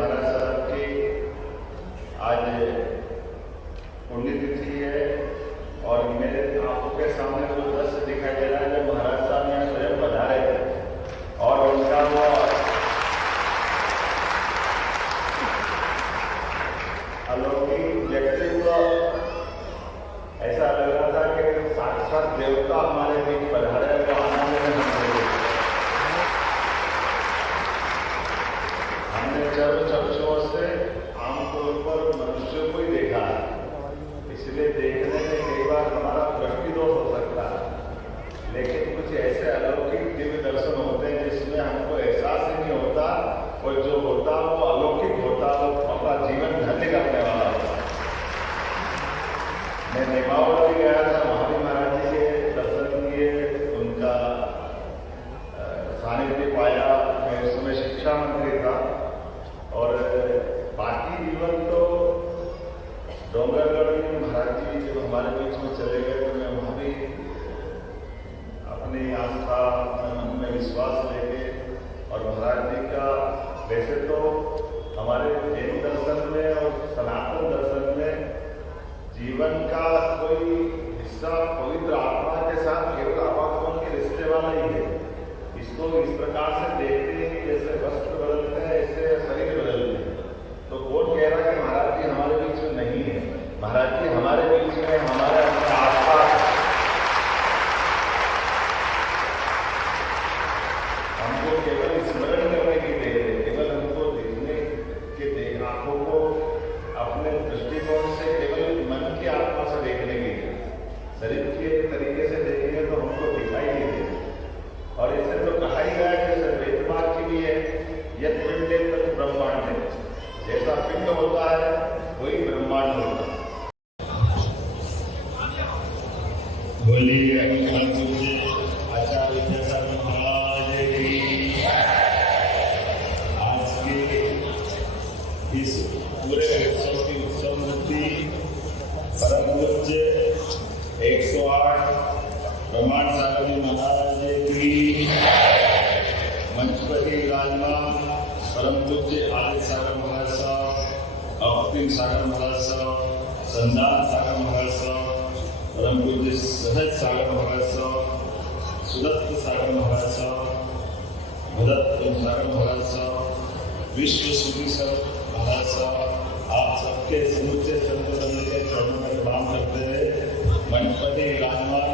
महाराज साहब की आज पुण्यतिथि है और मेरे आंखों के सामने वो दृश्य दिखाई दे रहा है जब महाराज साहब यहाँ स्वयं पधारे थे और उनका वो अलौकिक व्यक्तित्व ऐसा लग रहा था कि साक्षात देवता हमारे बीच पधारे तो आनंद में हमने चक्षुओं से आमतौर पर मनुष्य को ही देखा है, इसलिए देखने में कई बार हमारा दृष्टि दोष हो सकता है, लेकिन कुछ ऐसे अलौकिक दिव्य दर्शन होते हैं जिसमें हमको एहसास ही नहीं होता और जो होता वो अलौकिक होता, वो अपना जीवन धन्य करने वाला होता। मैं नेमावती गया था, महावीर महाराज जी के दर्शन किए, उनका सानिध्य पाया। मैं उस समय शिक्षा मंत्री था और बाकी जीवन तो डोंगरगढ़ में महाराज जी जब हमारे बीच में चले गए तो मैं वहाँ भी अपनी आस्था मन में विश्वास लेके और महाराज जी का वैसे तो हमारे जैन दर्शन में और सनातन दर्शन में जीवन का कोई हिस्सा पवित्र आत्मा के साथ केवल आवागमन के रिश्ते वाला ही है। इसको इस प्रकार से देखते हैं कि जैसे वस्त्र बदलते हैं ऐसे शरीर बदलते हैं। तो कौन कह रहा है कि महाराज जी हमारे बीच में नहीं है? महाराज जी हमारे बीच में, हमारे अपने आसपास। हमको केवल स्मरण करने की देर है, केवल हमको देखने के देख आंखों को अपने दृष्टिकोण से केवल मन की आत्मा से देखने की, शरीर के तरीके से देखेंगे तो हमको दिखाई नहीं देगा। और इससे तो कहा ही गया कि वेदवाद की भी है, यद पिंडे तत् ब्रह्मांड है, जैसा पिंड होता है वही ब्रह्मांड होता है। बोलिए आचार्य विद्यासागर महाराज की। आज के इस पूरे उत्सव की उत्सव मूर्ति परम पूज्य 108 ब्रह्मांड सागर जी महाराज की, मंच पर ही विराजमान परम पूज्य आदित्य सागर महाराज साहब, अवतीर्ण सागर महाराज साहब, संदान सागर महाराज साहब, परम पूज्य सहज सागर महाराज साहब, सुदत्त सागर महाराज साहब, भदत्त सागर महाराज साहब, विश्व सुधीश्वर महाराज साहब, आप सबके समूचे संत के चरणों में प्रणाम करते हुए मंच पर ही विराजमान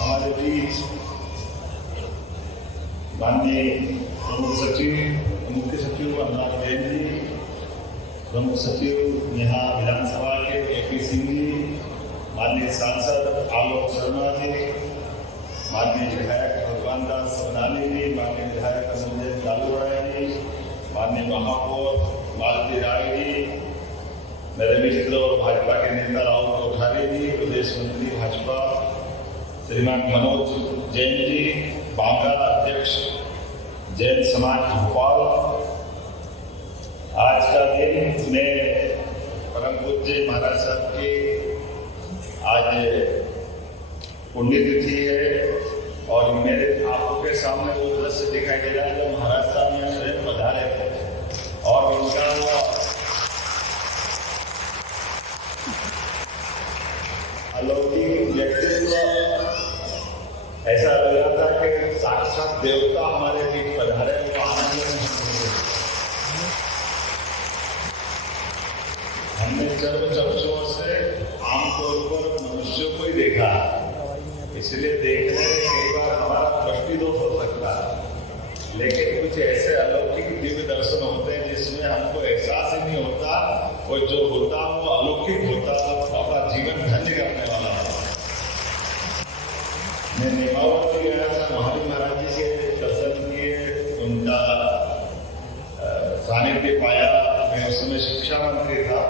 हमारे बीच माननीय प्रमुख सचिव, मुख्य सचिव अनुराग जैन जी, प्रमुख सचिव यहाँ विधानसभा के AP सिंह जी, माननीय सांसद आलोक शर्मा जी, माननीय विधायक भगवान दास सोनाली जी, माननीय विधायक संजय जालूराय जी, माननीय महापौर मालती राय जी, मेरे मित्र और भाजपा के नेता राहुल कोठारी जी, प्रदेश मंत्री भाजपा श्रीमान मनोज जैन जी, बांगा अध्यक्ष जैन समाज भोपाल। आज का दिन में परम पूज्य महाराज साहब की आज पुण्यतिथि है और मेरे आंखों के सामने वो दृश्य दिखाई दे रहा है जब महाराज साहब यहाँ स्वयं पधारे थे और उनका वो अलौकिक व्यक्तित्व ऐसा लग रहा था कि साक्षात देवता हमारे बीच पधारे तो आनंद में हमने चक्षुओं से आमतौर पर मनुष्य को ही देखा, इसलिए देखने में कई बार हमारा दृष्टि दोष हो सकता है, लेकिन कुछ ऐसे अलौकिक दिव्य दर्शन होते हैं जिसमें हमको एहसास ही नहीं होता और जो होता वो अलौकिक होता, वो अपना जीवन धन्य करने वाला होता। मैं नेमावती गया था, महावीर महाराज जी के दर्शन किए, उनका सानिध्य पाया। मैं उस समय शिक्षा मंत्री था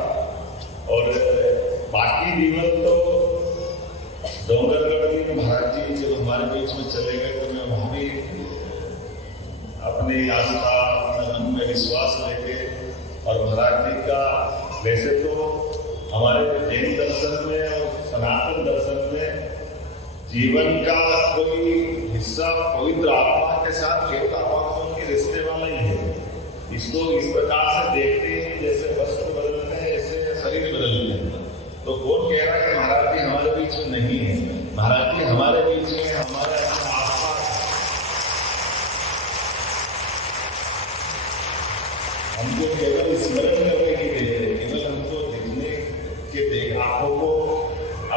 और बाकी जीवन तो डोंगरगढ़ में महाराज जी जब हमारे बीच में चले गए तो मैं वहाँ भी अपनी आस्था मन में विश्वास लेके और महाराज जी का वैसे तो हमारे जैन दर्शन में और सनातन दर्शन में जीवन का कोई हिस्सा पवित्र आत्मा के साथ केवल आवागमन के रिश्ते वाला ही है। इसको इस प्रकार से देखते हैं जैसे वस्त्र बदलते हैं ऐसे शरीर बदलते हैं। तो कौन कह रहा है कि महाराज जी हमारे बीच में नहीं है? महाराज जी हमारे बीच में, हमारे आसपास। हमको केवल स्मरण करने के लिए, केवल हमको देखने के आंखों को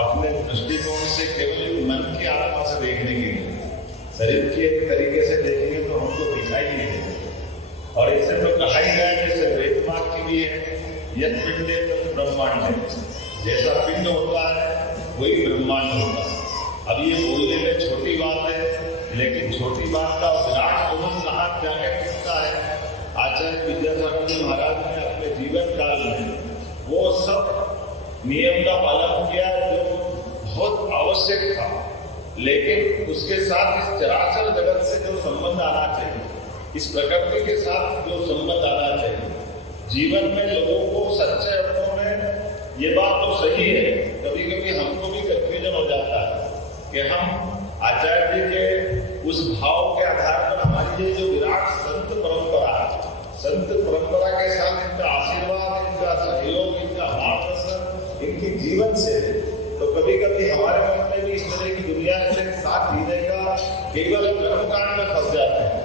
अपने दृष्टिकोण से केवल मन की आत्मा से देखने के लिए, शरीर के तरीके से देखेंगे तो हमको दिखाई नहीं देगा। और इससे तो कहा ही गया जैसे वेद वाक्य भी है, यत् पिंडे तत् ब्रह्मांड, जैसा पिंड होता है वही ब्रह्मांड होता है। अब ये बोलने में छोटी बात है, लेकिन छोटी बात का विराट स्वरूप कहाँ जाके टिकता है। आचार्य विद्यासागर जी महाराज ने अपने जीवन काल में वो सब नियम का पालन किया जो बहुत आवश्यक था, लेकिन उसके साथ इस चराचर जगत से जो संबंध आना चाहिए, इस प्रकृति के साथ जो संबंध आना चाहिए, जीवन में लोगों को सच्चे अर्थों में ये बात तो सही है। कभी कभी हमको भी कंफ्यूजन हो जाता है कि हम आचार्य जी के उस भाव के आधार पर हमारी ये जो विराट संत परंपरा है, संत परंपरा के साथ इनका आशीर्वाद, इनका सहयोग, इनका मार्गदर्शन, इनकी जीवन से, तो कभी कभी हमारे मन में भी इस तरह की दुनिया से साथ जीने का केवल कर्मकांड में फंस जाते हैं।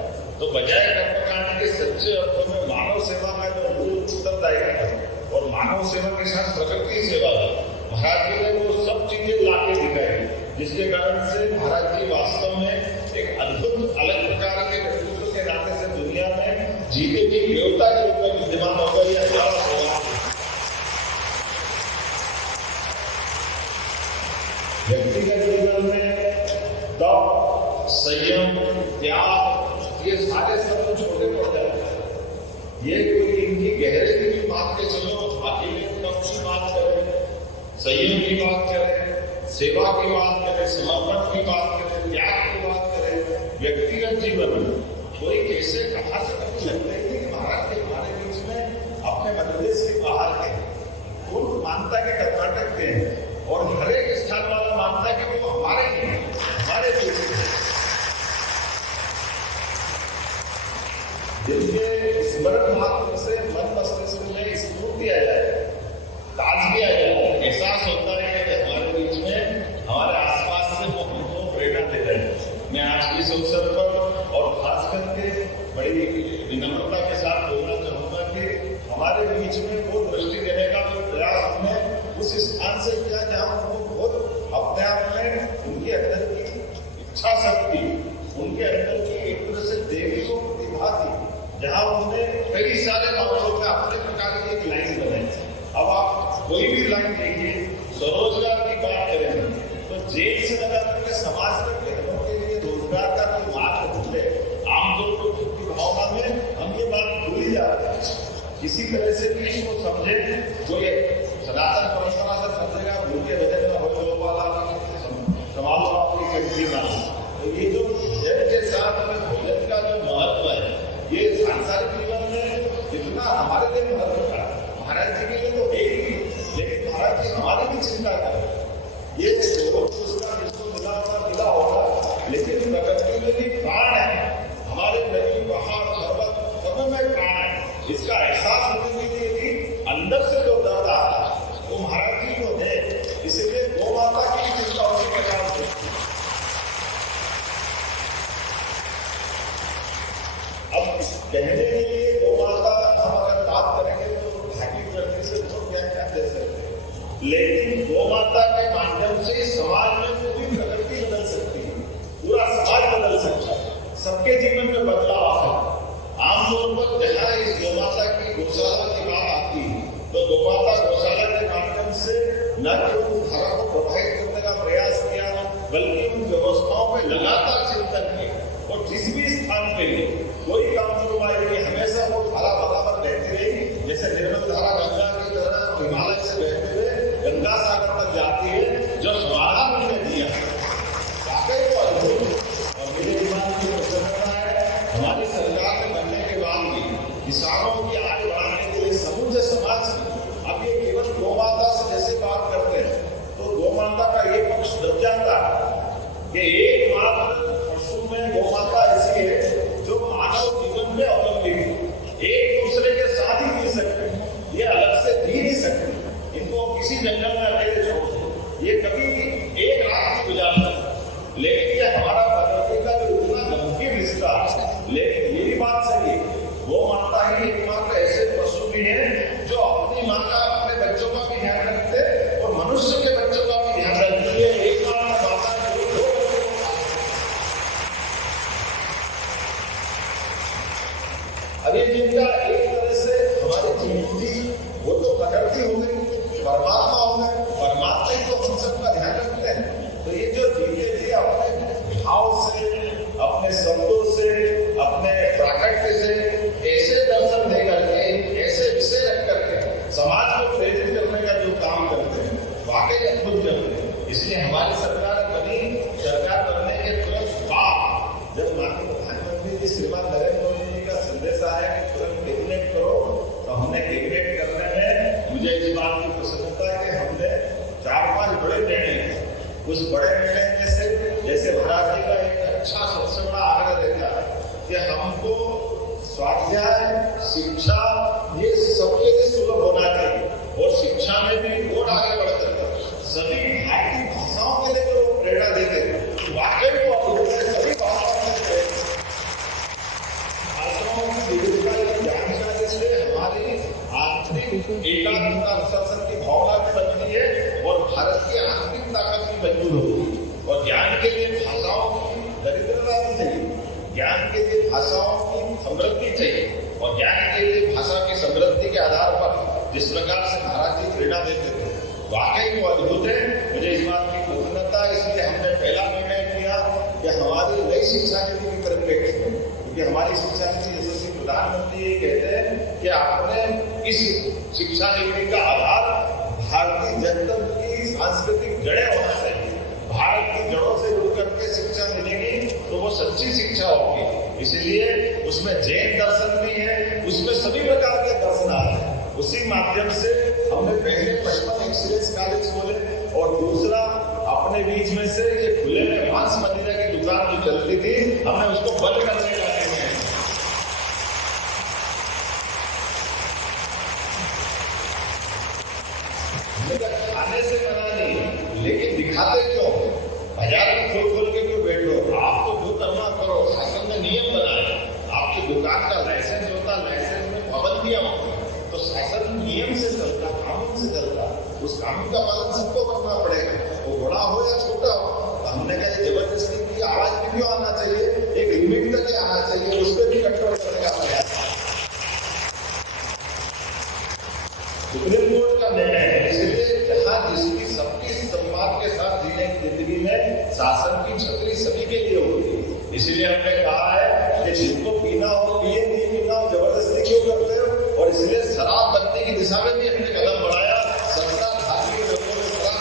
तो बजाय कर्मकांड के सच्चे अर्थों में मानव सेवा में जो मूल उत्तरदायित्व है और मानव सेवा के साथ प्रकृति सेवा है, महाराज जी ने वो सब चीजें लाके दिखाई, जिसके कारण से महाराज जी वास्तव में एक अद्भुत अलग प्रकार के व्यक्तित्व के नाते से दुनिया में जीने की देवता के रूप में विद्यमान होकर यह व्यक्तिगत जीवन में तप, संयम, त्याग, ये सारे शब्द छोटे पड़ जाते हैं। ये कोई इनकी गहरे की भी बात के चलो, अकेले तप की बात करें, संयम की बात करें, सेवा की बात करें, समर्पण की बात करें, त्याग की बात करें, व्यक्तिगत जीवन में कोई कैसे कहाँ से कभी लगता ही नहीं कि महाराज के हमारे बीच में अपने मध्यप्रदेश के बाहर के, कौन मानता है कि कर्नाटक के हैं, और हर एक स्थान वाला मानता है कि वो हमारे नहीं है, हमारे बीच में। जिनके स्मरण मात्र से मन मस्तिष्क में स्फूर्ति आ जाए, ताजगी आ जाए, एहसास होता है कि हमारे बीच में, हमारे आसपास से वो हमको प्रेरणा दे रहे हैं। मैं आज इस अवसर पर और खास करके बड़ी विनम्रता के साथ बोलना चाहूँगा कि हमारे बीच में वो दृष्टि देने का जो प्रयास हमने उस स्थान से किया जहाँ उनको बहुत अपने आप में उनके अंदर की इच्छा शक्ति, उनके अंदर की एक तरह से देवी को प्रतिभा थी, जहाँ उन्होंने कई सारे मामलों में अपने प्रकार की एक लाइन बनाई। अब आप कोई भी लाइन देखिए, स्वरोजगार की बात करें तो जेल से लगा करके समाज में बहनों के लिए रोजगार का जो मार्ग ढूंढे, आमतौर पर की भावना में हम ये बात भूल ही जा रहे हैं। किसी तरह से भी इसको समझे, जो ये सनातन परंपरा से समझेगा, भूखे भजन हो वाला समाज आपकी कंट्री ना। तो ये जो जन के साथ में भोजन का जो महत्व है, ये सांसारिक जीवन में जितना हमारे लिए महत्व था, महाराज जी के लिए तो एक ही, लेकिन महाराज जी हमारी भी चिंता करें। ये उसका जिसको मिला होगा, लेकिन प्रकृति में भी प्राण है, हमारे नदी, पहाड़, पर्वत सब में प्राण है। इसका एहसास होने के लिए भी अंदर से जो दर्द आता है वो महाराज जी को दे, इसलिए गौ माता की चिंता उसी प्रकार से। अब कहने के लिए गौ माता हम अगर बात करेंगे तो धार्मिक दृष्टि से बहुत व्याख्या दे सकते हैं, लेकिन गौ माता के माध्यम से समाज में पूरी प्रकृति बदल सकती है, पूरा समाज बदल सकता है, सबके जीवन में बदलाव आ सकता है। आमतौर पर जहाँ इस गौ माता की गौशाला की बात आती है तो गौ माता गौशाला के माध्यम से न केवल उस धारा को प्रभावित करने का प्रयास किया, बल्कि उन व्यवस्थाओं में लगातार चिंतन किया। और जिस भी स्थान पे कोई कॉम्प्रोमाइज नहीं, हमेशा वो धारा बराबर बहती रही, जैसे निर्मल धारा गंगा की तरह हिमालय से बहते हुए गंगा सागर तक जाती है, जो समाधान उन्होंने दिया वाकई तो अद्भुत। और मेरे दिमाग की प्रसन्नता है, हमारी सरकार में बनने के बाद भी किसानों की आय बढ़ाने के लिए समूचे समाज, अब ये केवल गौ माता से जैसे बात करते हैं तो गौ माता का ये पक्ष दब जाता है कि एकमात्र पशु में गौ माता ऐसी है जो मानव जीवन में अवलंबित है। एक नहीं सकते, ये अलग से जी नहीं सकते, इनको किसी जंगल में अकेले छोड़ दो, ये कभी एक रात नहीं गुजार सकते। लेकिन ये हमारा प्रकृति का जो इतना गंभीर रिश्ता, लेकिन ये भी बात सही है, वो माता ही एकमात्र ऐसे पशु भी हैं जो अपनी माँ का अपने बच्चों का भी ध्यान रखते और मनुष्य के बच्चों का भी ध्यान रखते हैं। एक माता अभी जिनका एक तरह से हमारी जिंदगी वो तो प्रकृति हो गई, परमात्मा हो गए, परमात्मा ही तो हम सबका ध्यान रखते हैं। तो ये जो जीते जी अपने भाव से, अपने शब्दों से, अपने प्राकट्य से ऐसे दर्शन दे करके, ऐसे विषय रख करके समाज को प्रेरित करने का जो काम करते हैं, वाकई अद्भुत करते हैं। इसलिए हमारी सरकार बनी, सरकार बनने के तुरंत बाद जब माननीय प्रधानमंत्री जी श्रीमान नरेंद्र मोदी जी का संदेश आया कि तुरंत कैबिनेट करो, तो हमने कैबिनेट करने में मुझे इस बात की प्रसन्नता है कि हमने 4-5 बड़े निर्णय, उस बड़े निर्णय में से जैसे महाराज जी का एक अच्छा सबसे बड़ा आग्रह रहता है कि हमको स्वाध्याय, शिक्षा ये सबके लिए सुलभ होना चाहिए और शिक्षा में भी और आगे बढ़कर सभी भारतीय भाषाओं के लिए जो प्रेरणा देते हैं, वाकई वो सभी भाषाओं की विविधता की जानकारी से हमारी आंतरिक एकात्मता अनुशासन की भावना भी बनती है और भारत की आंतरिक ताकत भी मजबूत होती है। और ज्ञान के लिए भाषाओं की दरिद्रता नहीं चाहिए, ज्ञान के लिए भाषाओं की समृद्धि चाहिए और ज्ञान के लिए भाषा की समृद्धि के आधार पर जिस प्रकार से महाराज जी प्रेरणा देते थे, वाकई वो अद्भुत है। मुझे इस बात की प्रसन्नता, इसलिए हमने पहला निर्णय किया कि हमारी नई शिक्षा नीति की तरफ देखें, क्योंकि हमारी शिक्षा नीति यशस्वी प्रधानमंत्री ये कहते हैं कि आपने इस शिक्षा नीति का आधार भारतीय जनतंत्र की सांस्कृतिक जड़ें होना चाहिए। भारत की जड़ों से जुड़ करके शिक्षा मिलेगी तो वो सच्ची शिक्षा होगी। इसीलिए उसमें जैन दर्शन भी है, उसमें सभी प्रकार के दर्शन आते हैं। उसी माध्यम से हमने पहले 55 एक्सीलेंस कॉलेज खोले और दूसरा अपने बीच में से ये खुले में मांस मदिरा की दुकान जो चलती थी, हमने उसको बंद करने का निर्णय लिया। खाने से मना नहीं, लेकिन दिखाते क्यों? बाजार में खोल के क्यों बैठो? आप तो जो करना करो, शासन ने नियम बनाए, आपकी दुकान का लाइसेंस होता, लाइसेंस में पाबंदियां होती, तो शासन नियम से चलता, कानून से चलता, उस कानून का पालन सबको करना पड़ेगा, वो बड़ा हो या छोटा हो। हमने कहा जबरदस्ती की आवाज भी क्यों आना चाहिए, एक लिमिट तक आना चाहिए, उस पर भी कंट्रोल करने का प्रयास। सुप्रीम कोर्ट का निर्णय है, इसलिए जहाँ जिसकी सबकी सम्मान के साथ जीने की जिंदगी में शासन की छतरी सभी के लिए होगी। इसलिए हमने कहा है कि जिनको पीना हो पिए, नहीं पीना हो जबरदस्ती क्यों करते हो, और इसलिए शराब बनने की दिशा में भी हमने कदम बढ़ाया। 17 धार्मिक लोगों में शराब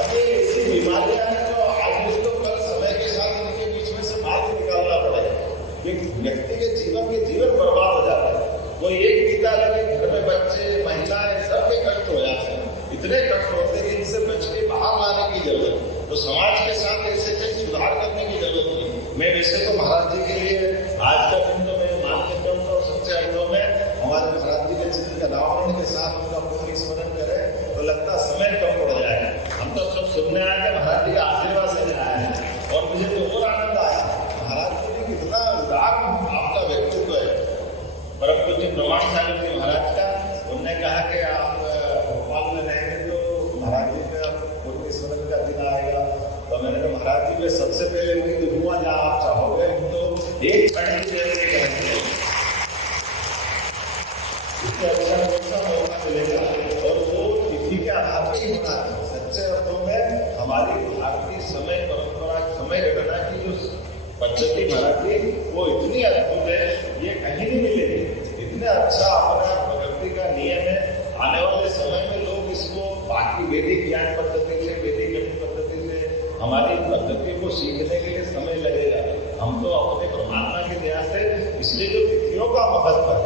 अभी ऐसी बीमारियां हैं जो आज तो कल समय के साथ इनके बीच में से मार्ग निकालना पड़ेगा। व्यक्ति के जीवन बर्बाद हो जाता है। कोई एक टीका लगे, घर में बच्चे, महिलाएं, सबके कष्ट हो जाते हैं, इतने कष्ट होते हैं कि इनसे बच के बाहर लाने की जरूरत है। तो समाज के साथ ऐसे कई सुधार करने की जरूरत है। मैं वैसे तो महाराज जी के लिए आज का दिन तो मैं मानते चाहूँगा और सच्चे अर्थों में हमारे महाराज जी के चित्र का नाम के साथ उनका पूर्ण स्मरण करें तो लगता समय कम पड़ जाएगा। हम तो सब सुनने आए थे, महाराज जी का आशीर्वाद से आए हैं और मुझे तो और आनंद आया। महाराज जी ने कितना उदार आपका व्यक्तित्व है। परम पूज्य प्रमाण सागर जी महाराज का, उन्होंने कहा कि आप भोपाल में रहेंगे तो महाराज जी का पूर्ण स्मरण का दिन आएगा। तो मैंने कहा महाराज जी में सबसे पहले वही दूंगा जहाँ आप चाहोगे, तो एक क्षण की देर में करेंगे, इससे अच्छा मौका मिलेगा। और वो तिथि के आधार पर ही होना है। सच्चे अर्थों में हमारी भारतीय समय परंपरा, समय गणना की जो पद्धति महाराज जी वो इतनी अद्भुत है, ये कहीं नहीं मिलेगी। इतने अच्छा अपना प्रकृति का नियम है। आने वाले समय में लोग इसको बाकी वैदिक ज्ञान पद्धति से, वैदिक गणित पद्धति से हमारी पद्धति को सीखने के लिए समय लगेगा। हम तो अपने परमात्मा की दया से, इसलिए जो तिथियों का महत्व है,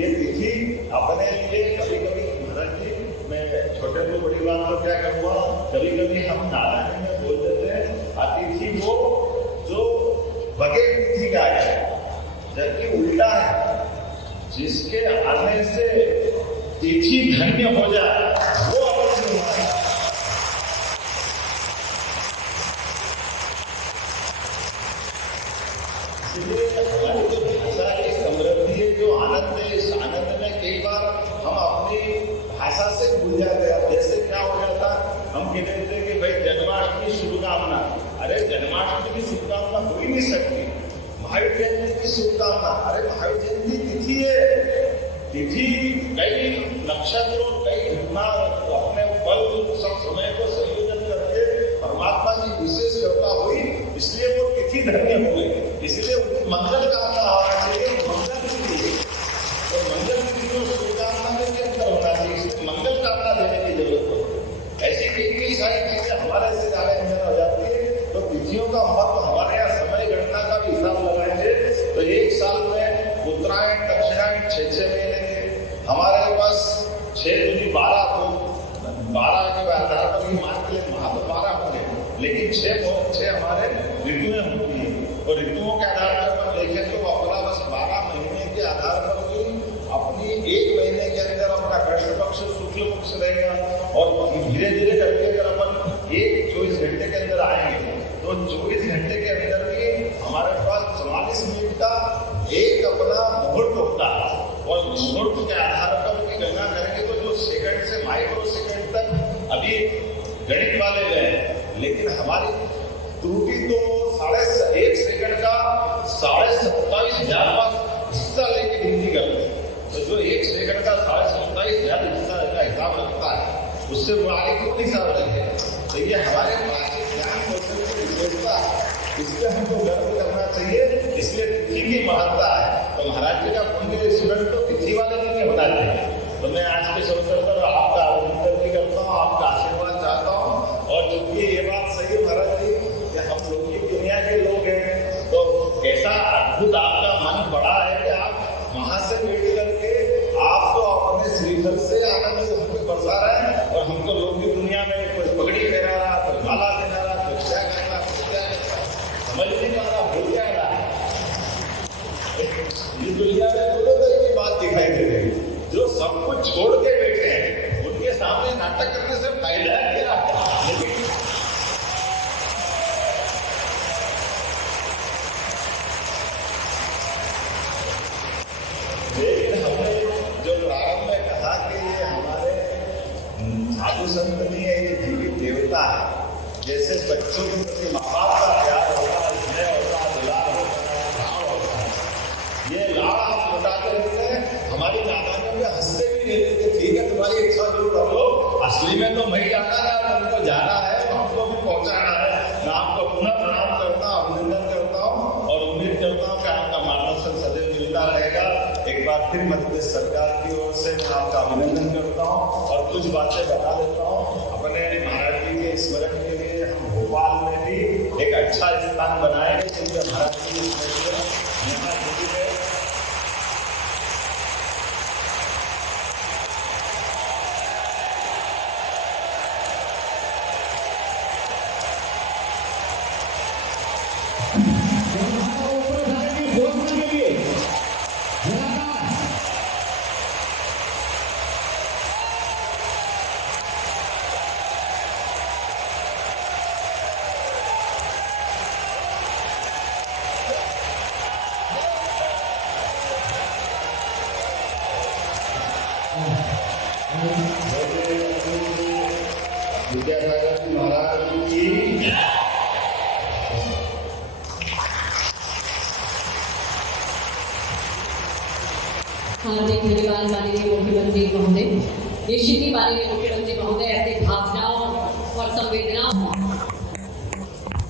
ये तिथि अपने लिए कभी कभी महाराज जी, मैं छोटे को बड़ी बात को क्या करूँगा, कभी कभी हम नारायण में बोल देते हैं अतिथि वो जो बगैर तिथि का आया, जबकि उल्टा है। जिसके आने से तिथि धन्य हो जाए वो अवश्य होता है। इसलिए हमारी जो भाषा की समृद्धि है, जो आनंद है, इस आनंद में कई बार हम अपनी भाषा से भूल जाते हैं। जैसे क्या हो जाता, हम कहते थे कि भाई जन्माष्टमी शुभकामना। अरे जन्माष्टमी की शुभकामना हो ही नहीं सकती। महावीर जयंती की शुभकामना। अरे महावीर जयंती तिथि है, तिथि कई नक्षत्रों कई घटना अपने पल सब समय को संयोजन करके परमात्मा की विशेष कृपा हुई, इसलिए वो तिथि धन्य हो गई। इसलिए उनकी मंगल कामना होना चाहिए, मंगल तिथि। तो मंगल तिथि को शुभकामना में क्या अंतर होना चाहिए, इसलिए मंगल कामना देने की जरूरत पड़ती है। ऐसी कई सारी चीजें हमारे से ज्यादा इंजन हो जाती है। तो तिथियों का महत्व हमारे यहाँ समय गणना का भी हिसाब लगाएंगे तो एक साल में उत्तरायण दक्षिणायण 6 महीने के हमारे पास 6 दूनी 12 तो 12 के आधार पर ही मान के वहां तो 12 होंगे, लेकिन 6 हमारे ऋतुएं होती है। और ऋतुओं के आधार पर अपन देखें तो अपना बस 12 महीने के आधार पर भी अपनी 1 महीने के अंदर अपना कृष्ण पक्ष शुक्ल पक्ष रहेगा। और धीरे धीरे करके अगर अपन 24 घंटे के अंदर आएंगे तो 24 घंटे के अंदर भी हमारे पास 44 मिनट का एक अपना मुहूर्त होता है। और मुहूर्त के आधार पर भी गणना करेंगे तो जो सेकंड से माइक्रो सेकंड तक अभी गणित वाले गए, लेकिन हमारी त्रुटि तो 1.5 सेकंड का 27,500 हिस्सा लेके गिनती करते हैं। तो जो 1 सेकंड का 27,500 हिस्सा का हिसाब रखता है उससे वो आगे क्यों नहीं हिसाब रखे। तो ये हमारे प्राचीन ज्ञान कौशल की विशेषता है, इसलिए हमको गर्व करना चाहिए। इसलिए तिथि की महत्ता है। तो महाराज जी का पुण्य स्मरण तो तिथि वाले दिन में होना चाहिए। तो मैं आज के अवसर पर आपका अभिनंदन भी करता हूँ, आपका आशीर्वाद चाहता हूँ। और चूंकि ये बात सही है महाराज जी कि हम लोग की दुनिया के लोग हैं, तो कैसा अद्भुत आपका मन बड़ा है कि आप वहां से बैठ करके आप तो अपने श्रीफल से आनंद हमको बरसा रहे हैं। और हमको लोग की दुनिया में कोई पगड़ी पहना रहा, कोई माला पहना रहा, कोई क्या कर रहा, कोई क्या कर रहा, समझ नहीं पा रहा, भूल क्या रहा। ये दुनिया में दोनों तरह की बात दिखाई दे रही है। जो सब कुछ छोड़ के बैठे हैं उनके सामने नाटक करने से फायदा है क्या। लेकिन हमने जो प्रारंभ में कहा कि ये हमारे साधु संत नहीं है, ये जीवित देवता है। जैसे बच्चों के प्रति माँ बाप का प्यार होता है, स्नेह होता है, दुलार होता है, भाव होता है, ये लाड़ आप लौटाते रहते हैं। हमारी नादानियों में हंसते भी रहते थे, ठीक है तुम्हारी इच्छा जरूर कर लो, असली में तो मैं जाना है, तुमको जाना है, हमको भी पहुंचाना है। मैं आपको पुनः प्रणाम करता हूँ, अभिनंदन करता हूँ और उम्मीद करता हूँ कि आपका मार्गदर्शन सदैव मिलता रहेगा। एक बार फिर मध्य प्रदेश सरकार की ओर से मैं आपका अभिनंदन करता हूँ और कुछ बातें बता देता हूँ। अपने महाराज जी के स्मरण के लिए हम भोपाल में भी एक अच्छा स्थान बनाएंगे, क्योंकि महाराज जी की विद्यासागर महाराज की हार्दिक धन्यवाद माननीय मुख्यमंत्री महोदय। निश्चित ही माननीय मुख्यमंत्री महोदय अपनी भावनाओं और संवेदनाओं